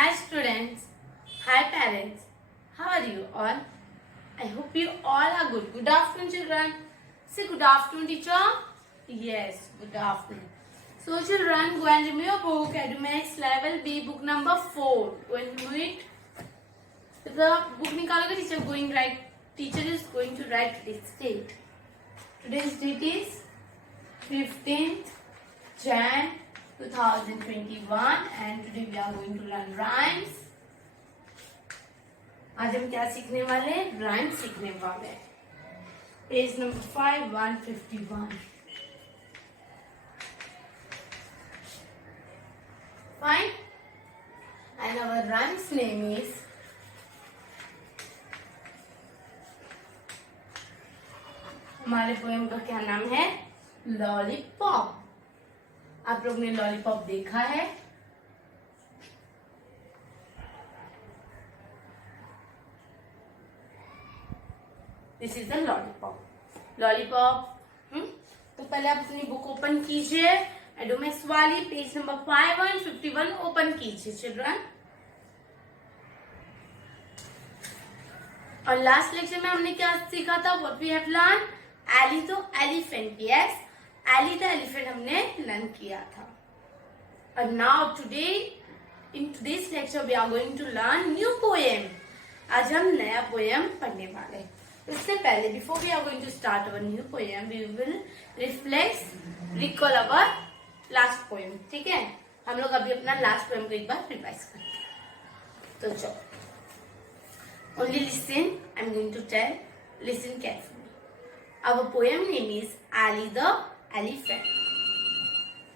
Hi students, hi parents, how are you all? I hope you all are good. Good afternoon children. Say good afternoon teacher. Yes, good afternoon. So children, go and remove your book, Edumax level B, book number 4. Go and remove it. The book nikaloge teacher going right. Teacher is going to write today's date. Today's date is 15th Jan 2021 and today we are going to learn rhymes. आज हम क्या सीखने वाले हैं? राइम सीखने वाले हैं. Page number 5 151. Fine. And our rhyme's name is हमारे पोएम का क्या नाम है? लॉलीपॉप. आप लोग ने लॉलीपॉप देखा है? This is the lollipop. Lollipop. तो पहले आप अपनी बुक ओपन कीजिए. एडोमेक्स वाली पेज नंबर 5151 ओपन कीजिए चिल्ड्रन. और लास्ट लेक्चर में हमने क्या सीखा था? What we have learn? Ellie तो elephant. Yes, Ellie the elephant हमने लर्न किया था. और now today in today's lecture we are going to learn new poem. आज हम नया पोएम पढ़ने वाले हैं. इससे पहले before we are going to start our new poem we will recall our last poem. ठीक है, हम लोग अभी अपना लास्ट पोएम को एक बार रिवाइज करते हैं. तो चलो, only listen. I'm going to tell. Listen carefully. Our poem name is Ali the Elephant.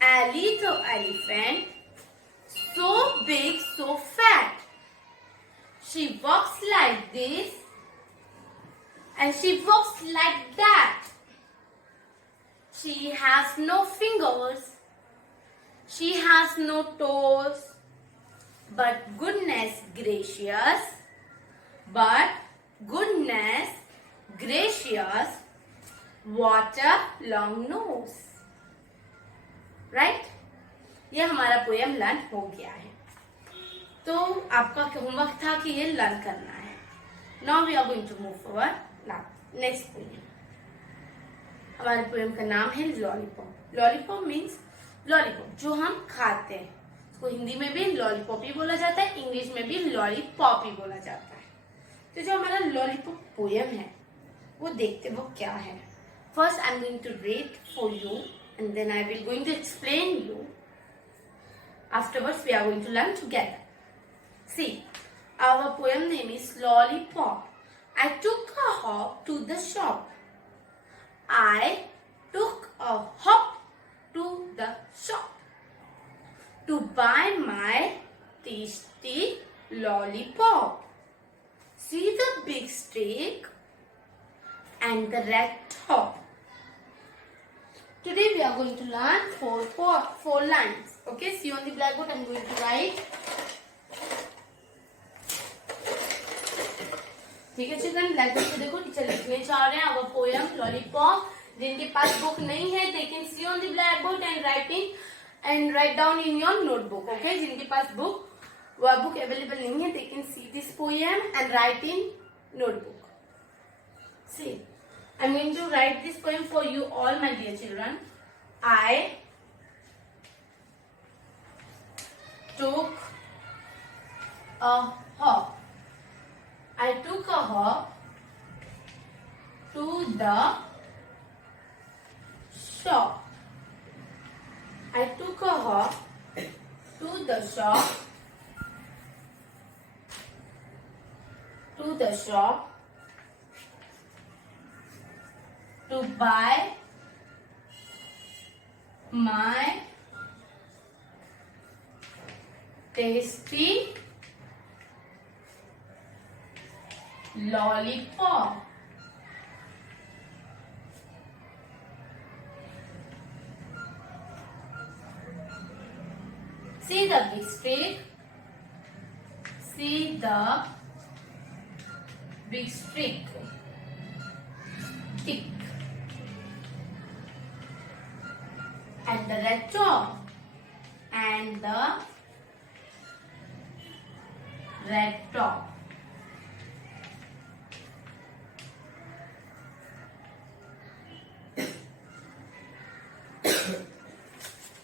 Ali the elephant, so big, so fat. She walks like this and she walks like that. She has no fingers. She has no toes. But goodness gracious, what a long nose. Right? ये हमारा poem learn हो गया है. तो आपका होमवर्क था कि ये लर्न करना है. Now we are going to move forward. Next poem. हमारे पोएम का नाम है लॉलीपॉप. लॉलीपॉप मीन्स लॉलीपॉप जो हम खाते हैं. उसको हिंदी में भी लॉलीपॉप ही बोला जाता है, इंग्लिश में भी लॉलीपॉप ही बोला जाता है. तो जो हमारा लॉलीपॉप पोएम है वो देखते वो क्या है. First I am going to read for you and then I will going to explain you. Afterwards we are going to learn together. See, our poem name is Lollipop. I took a hop to the shop. I took a hop to the shop to buy my tasty lollipop. See the big stick and the red top. Today we are going to learn four lines. Okay, see on the blackboard I am going to write. ठीक है children, blackboard पे देखो टीचर लिखने चाह रहे हैं our poem lollipop. जिनके पास बुक नहीं है they can see on the blackboard and write down in your notebook. Okay, जिनके पास बुक अवेलेबल नहीं है they can see this poem and write in notebook. See, I'm going to write this poem for you all, my dear children. I took a hop. I took a hop to the shop. I took a hop to the shop. To buy my tasty lollipop. See the big stick. See the big stick. Tick. And the red top and the red top.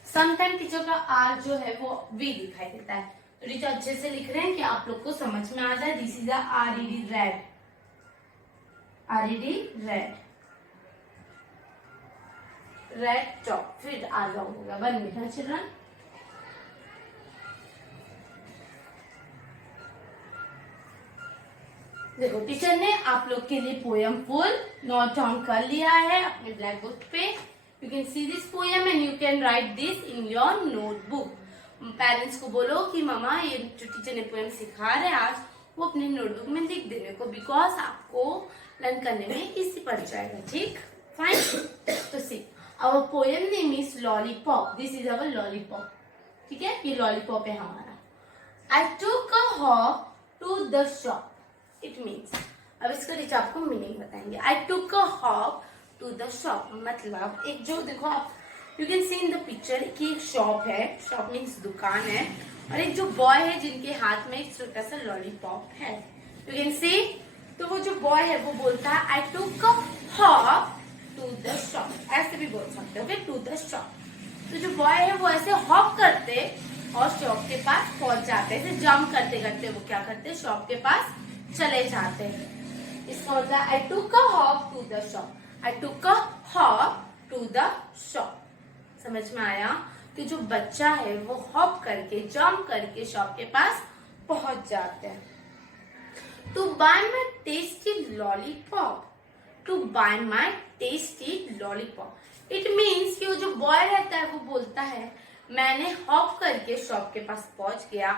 Sometime teacher का आर जो है वो वी दिखाई देता है, तो टीचर अच्छे से लिख रहे हैं कि आप लोग को समझ में आ जाए. This is RED red, RED red, red top. फिर आ जाऊंगा 1 मिनट चिल्ड्रन. देखो टीचर ने आप लोग के लिए पोयम फुल नोट डाउन कर लिया है अपने ब्लैक बोर्ड पे. You can see this poem and you can write this in your notebook. Parents को बोलो कि मामा ये जो टीचर ने पोयम सिखा रहे हैं आज वो अपने नोटबुक में लिख देने को, बिकॉज आपको लर्न करने में इजी पड़ जाएगा. ठीक, फाइन. तो see our poem name is lollipop. This is our lollipop. ठीक है, ये लॉलीपॉप है हमारा. I took a hop to the shop. It means, अब इसका टीचर आपको मीनिंग बताएंगे. I took a hop to the shop मतलब एक जो देखो आप you can see in the picture कि एक शॉप है. शॉप मीन्स दुकान है, और एक जो बॉय है जिनके हाथ में एक छोटा सा लॉलीपॉप है. यू कैन सी. तो वो जो बॉय है वो बोलता है आई took a hop to the shop. ऐसे भी बोल सकते हो, ओके, टू द शॉप. तो जो बॉय है वो ऐसे हॉप करते और शॉप के पास पहुंच जाते. ऐसे जंप करते करते वो क्या करते, शॉप के पास चले जाते हैं. इसका मतलब आई took a hop to the shop. I took a hop to the shop. समझ में आया कि जो बच्चा है वो हॉप करके जंप करके शॉप के पास पहुंच जाते हैं. To buy my tasty lollipop. To buy my tasty lollipop. It means कि वो जो बॉय रहता है वो बोलता है मैंने हॉप करके शॉप के पास पहुंच गया.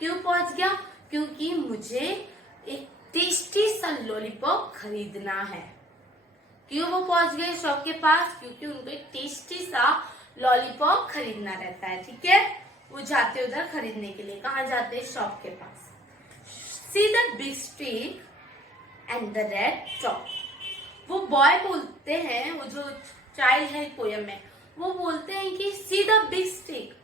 क्यों पहुंच गया? क्योंकि मुझे एक टेस्टी सा लॉलीपॉप खरीदना है. क्यों वो पहुंच गए शॉप के पास? क्योंकि उनको एक टेस्टी सा लॉलीपॉप खरीदना रहता है. ठीक है, वो जाते उधर खरीदने के लिए. कहाँ जाते हैं? शॉप के पास. See the big stick and the red top. वो बॉय बोलते हैं, वो जो चाइल्ड है पोयम में, वो बोलते हैं कि सी द बिग स्टिक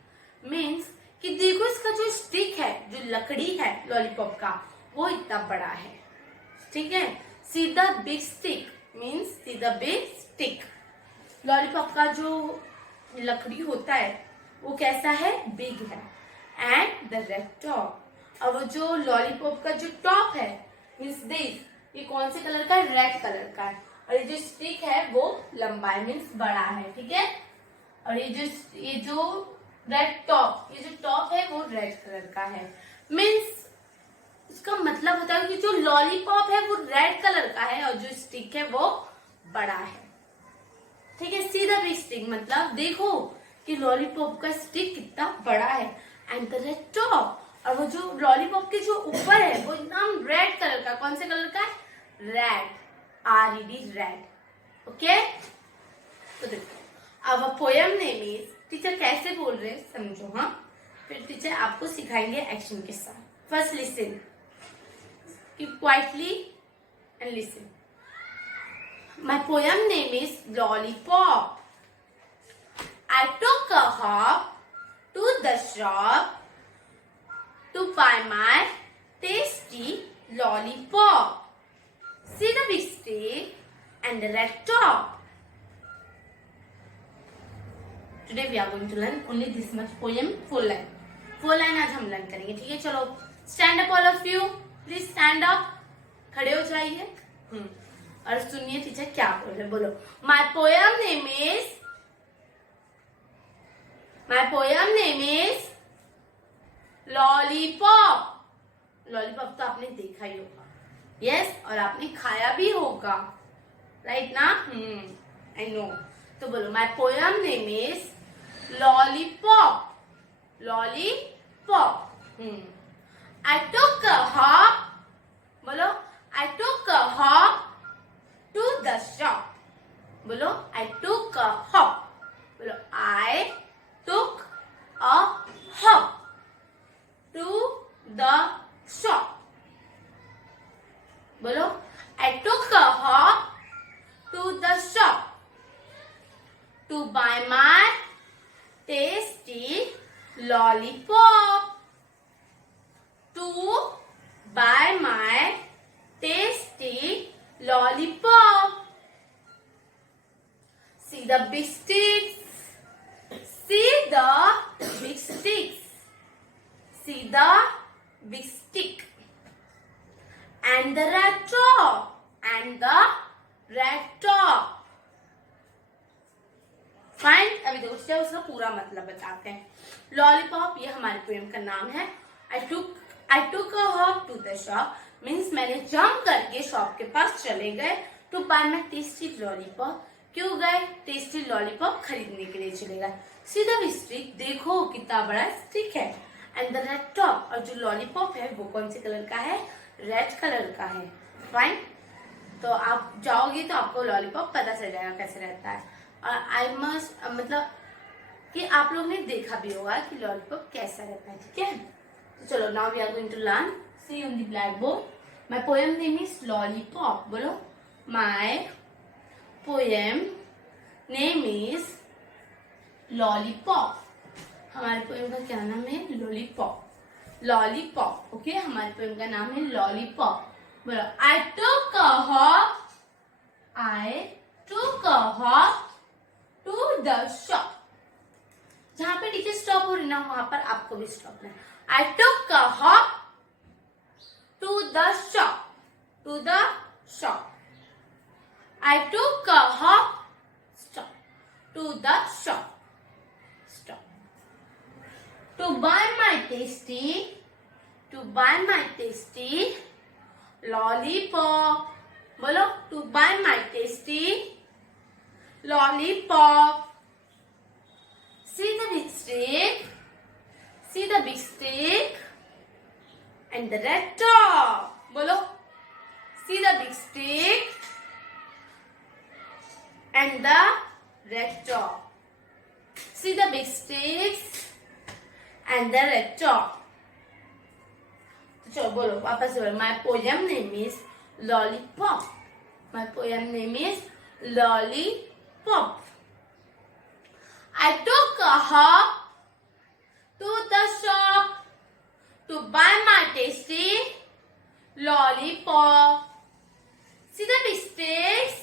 मीन्स कि देखो इसका जो स्टिक है, जो लकड़ी है लॉलीपॉप का, वो इतना बड़ा है. ठीक है, सी the big stick means C the big stick. Lollipop का जो लकड़ी होता है वो कैसा है? बिग है. And the red top. और वो जो लॉलीपॉप का जो टॉप है मीन्स दिस, ये कौन से कलर का है? रेड कलर का है. और ये जो स्टिक है वो लंबा है मीन्स बड़ा है. ठीक है, और ये जो रेड टॉप, ये जो टॉप है वो रेड कलर का है. मीन्स इसका मतलब होता है कि जो लॉलीपॉप है वो रेड कलर का है और जो स्टिक है वो बड़ा है. ठीक है, सी द बिग स्टिक मतलब देखो कि लॉलीपॉप का स्टिक कितना बड़ा है. एंड द रेड टॉप, और वो जो लॉलीपॉप के जो ऊपर है वो एकदम रेड कलर का. कौन से कलर का है? रेड. RED red. ओके, तो देखो अब पोयम नेम इज. टीचर कैसे बोल रहे हैं समझो. हाँ, फिर टीचर आपको सिखाएंगे एक्शन के साथ. First listen, keep quietly and listen. My poem name is Lollipop. I took a hop to the shop to buy my tasty lollipop. See the big stick and the red top. Today we are going to learn only this much poem, full line. Full line आज हम learn करेंगे. ठीक है, चलो stand up all of you. Please stand up. खड़े हो जाइए. और सुनिए टीचर क्या बोल रहे. बोलो my poem name is lollipop. Lollipop तो आपने देखा ही होगा. यस, और आपने खाया भी होगा. राइट ना? I know. तो बोलो my poem name is lollipop. Lollipop. I took a hop. बोलो I took a hop to the shop. बोलो I took a hop. बोलो I took a hop to the shop. बोलो I took a hop to the shop to buy my tasty lollipop. To the big sticks. See the big sticks. See the big stick. And the red top. And the red top. Fine. अभी देखो उसका पूरा मतलब बताते हैं. लॉलीपॉप ये हमारे poem का नाम है. I took a hop to the shop means मैंने जंप करके शॉप के पास चले गए to buy my tasty lollipop. क्यों गए? टेस्टी लॉलीपॉप खरीदने के लिए चले गए. See the stick. देखो कितना बड़ा स्टिक है. And the red top. और जो लॉलीपॉप है वो कौन से कलर का है? रेड कलर का है. फाइन. तो आप जाओगे तो आपको लॉलीपॉप पता चल जाएगा कैसे रहता है. और आई मस्ट मतलब कि आप लोग ने देखा भी होगा कि लॉलीपॉप कैसा रहता है. ठीक है. तो चलो now we are going to learn. See on the black board. My poem name is lollipop. बोलो. My poem name is lollipop. हमारे पोएम का क्या नाम है? लॉलीपॉप. लॉलीपॉप. ओके. हमारे पोएम का नाम है लॉलीपॉप. बोलो. I took a hop to the shop. जहां पे टीचर स्टॉप हो रही ना वहां पर आपको भी स्टॉप है. I took a hop to the shop. To the shop. I took a hop to the shop. Stop. To buy my tasty lollipop. बोलो. To buy my tasty lollipop. See the big stick and the red top. बोलो. See the big stick and the red top. See the big sticks and the red top. चलो बोलो वापस से बोलो. My poem name is lollipop. My poem name is lollipop. I took a hop to the shop to buy my tasty lollipop. See the big sticks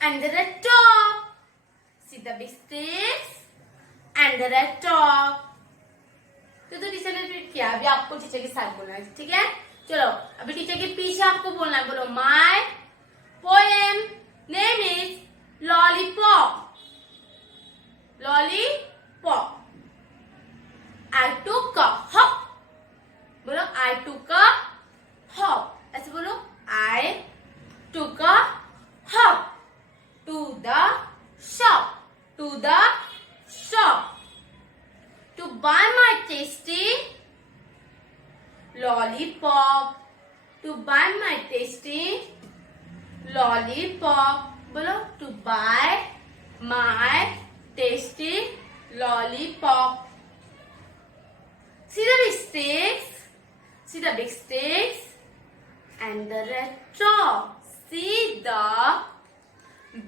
and the red top. See the big sticks and the red top. तो टीचर ने ट्वीट किया. अभी आपको टीचर के साथ बोलना है. ठीक है. चलो अभी टीचर के पीछे आपको बोलना है. बोलो. My poem name is lollipop. Lollipop. I took a hop. बोलो. I took a hop. ऐसे बोलो. I took a hop to the shop. To the shop to buy my tasty lollipop. To buy my tasty lollipop. बोलो. To buy my tasty lollipop. See the big sticks. See the big sticks and the red top. See the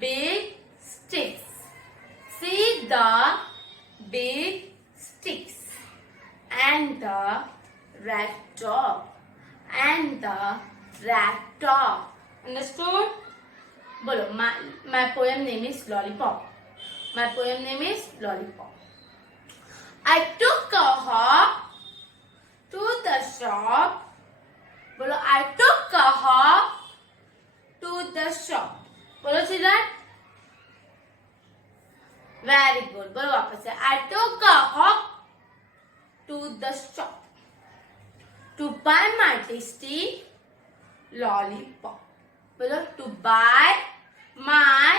big sticks. See the big sticks and the red top. And the red top. Understood? बोलो. My poem name is lollipop. My poem name is lollipop. I took a hop to the shop. बोलो. I took a hop to the shop. बोलो children. Very good. बोलो वापस से. I took a hop to the shop to buy my tasty lollipop. बोलो. To buy my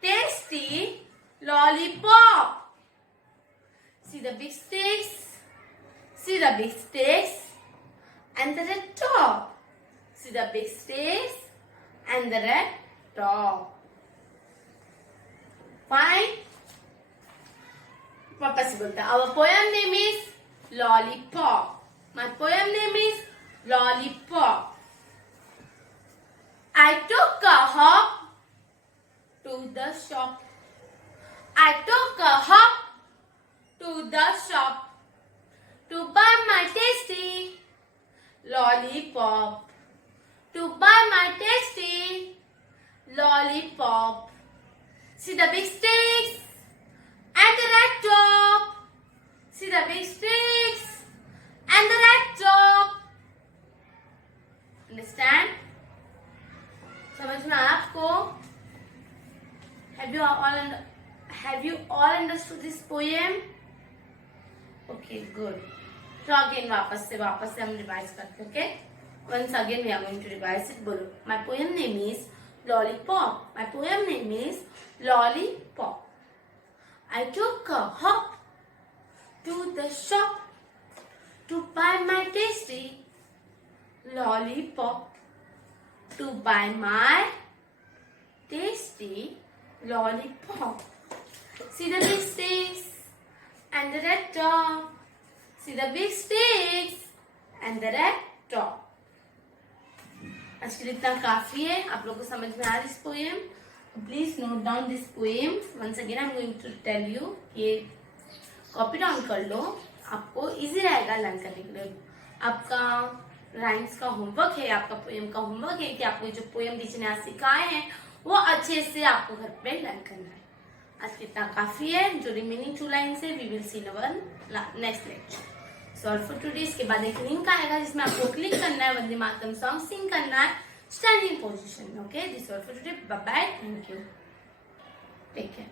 tasty lollipop. See the big sticks. See the big sticks and the red top. See the big sticks and the red top. Fine. वापस से बोलते हैं. Our poem name is lollipop. My poem name is lollipop. I took a hop to the shop. I took a hop to the shop to buy my tasty lollipop. To buy my tasty lollipop. See the big sticks and the red top. See the big sticks and the red top. Understand? समझ में आया आपको? Have you all understood this poem? Okay, good. तो अगेन वापस से हम रिवाइज करते हैं. Okay? Once again we are going to revise it. बोलो. My poem name is Lollipop. My poem name is Lollipop. I took a hop to the shop to buy my tasty lollipop. To buy my tasty lollipop. See the big sticks and the red top. See the big sticks and the red top. आज के लिए इतना काफी है. आप लोगों को समझ में आ रहा है this poem. Please note down this poem. Once again I am going to tell you. ये कॉपी डाउन कर लो. आपको इजी रहेगा लर्न करने के लिए. आपका राइम्स का होमवर्क है, आपका पोएम का होमवर्क है कि आपको जो पोएम टीचर ने आज सिखाए हैं वो अच्छे से आपको घर पे लर्न करना है. आज कितना काफी है. जो रिमेनिंग 2 लाइन्स है we will see in our next lecture. Solve for today. इसके बाद एक लिंक आएगा जिसमें आपको क्लिक करना है, वंदे मातरम सॉन्ग सिंग करना है स्टैंडिंग पोजीशन में. Okay, this all for today. Bye bye. Thank you. Take care.